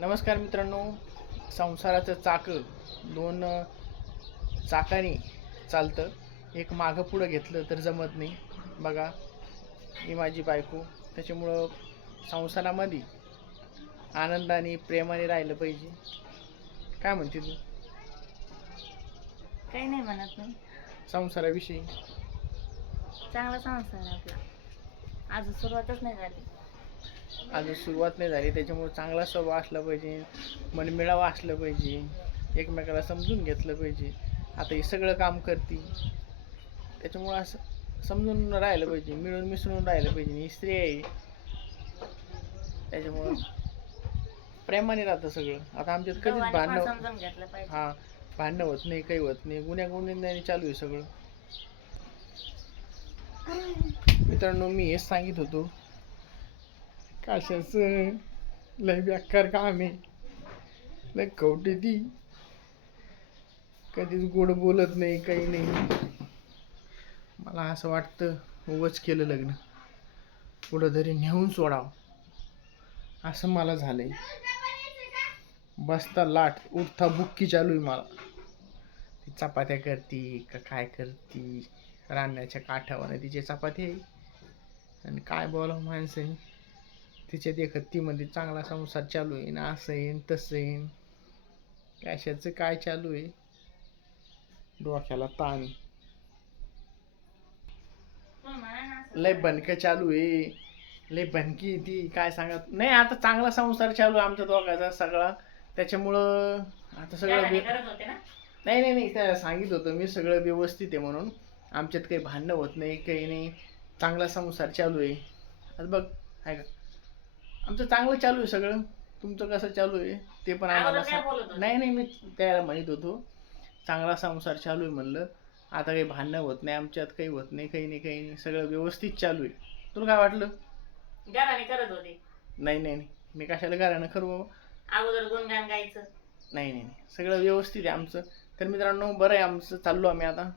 नमस्कार मित्रांनो. संसाराचं चाकं दोन चाकाने चालतं. एक मागं पुढं घेतलं तर जमत नाही. बघा ही माझी बायको. त्याच्यामुळं संसारामध्ये आनंदाने प्रेमाने राहिलं पाहिजे. काय म्हणते तू? काही नाही म्हणत नाही संसाराविषयी. चांगला संसार आहे आपला. अजून सुरुवातच नाही झाली. अजून सुरुवात नाही झाली. त्याच्यामुळे चांगला स्वभाव असला पाहिजे मनमिळावा असलं पाहिजे एकमेकाला समजून घेतलं पाहिजे. आता हे सगळं काम करते त्याच्यामुळं असं समजून राहिलं पाहिजे मिळून मिसळून राहिलं पाहिजे. ही स्त्री आहे. त्याच्यामुळं प्रेमाने राहतं सगळं. आता आमच्यात कधीच भांडणं हा भांडणं होत नाही काही होत नाही. गुन्ह्या गुन्ह्याने चालू आहे सगळं. मित्रांनो मी हेच सांगित होतो. कशाचं? लय बेकार काम आहे. लय कवटे ती. कधीच गोड बोलत नाही काही नाही. मला असं वाटतं उगच केलं लग्न. पुढं तरी नेऊन सोडावं. असं मला झालंय. बसता लाट उठता बुक्की चालू आहे मला. ती चपात्या करती का काय करती? रान्याच्या काठावर तिचे चपाती आहे. आणि काय बोलावं माणसाने? तिच्या देखत ती मध्ये चांगला संसार चालू आहे. ना असं येईन तसं येईन कशाचं काय चालू आहे? डोक्याला ताण. लय बनकं चालू आहे. लय बनकी ती. काय सांगत? नाही आता चांगला संसार चालू आहे आमच्या दोघांचा सगळा. त्याच्यामुळं आता सगळं बे- नाही नाही नाही. त्याला सांगितलं होतं मी. सगळं व्यवस्थित आहे म्हणून. आमच्यात काही भांडणं होत नाही काही नाही. चांगला संसार चालू आहे. आता बघ आहे का? आमचं चांगलं चालू आहे सगळं. तुमचं कसं चालू आहे ते पण आम्हाला सांग? नाही नाही मी त्याला म्हणत होतो. चांगला संसार चालू आहे म्हणलं. आता काही भांडणं होत नाही आमच्यात काही होत नाही काही नाही काही नाही. सगळं व्यवस्थित चालू आहे. तुला काय वाटलं? घराने करत होते. नाही नाही नाही. मी कशाला घरानं करू बाबा? अगोदर गुणगान गायचं. नाही नाही नाही. सगळं व्यवस्थित आहे आमचं. तर मित्रांनो बरं आहे आमचं. चाललो आम्ही आता.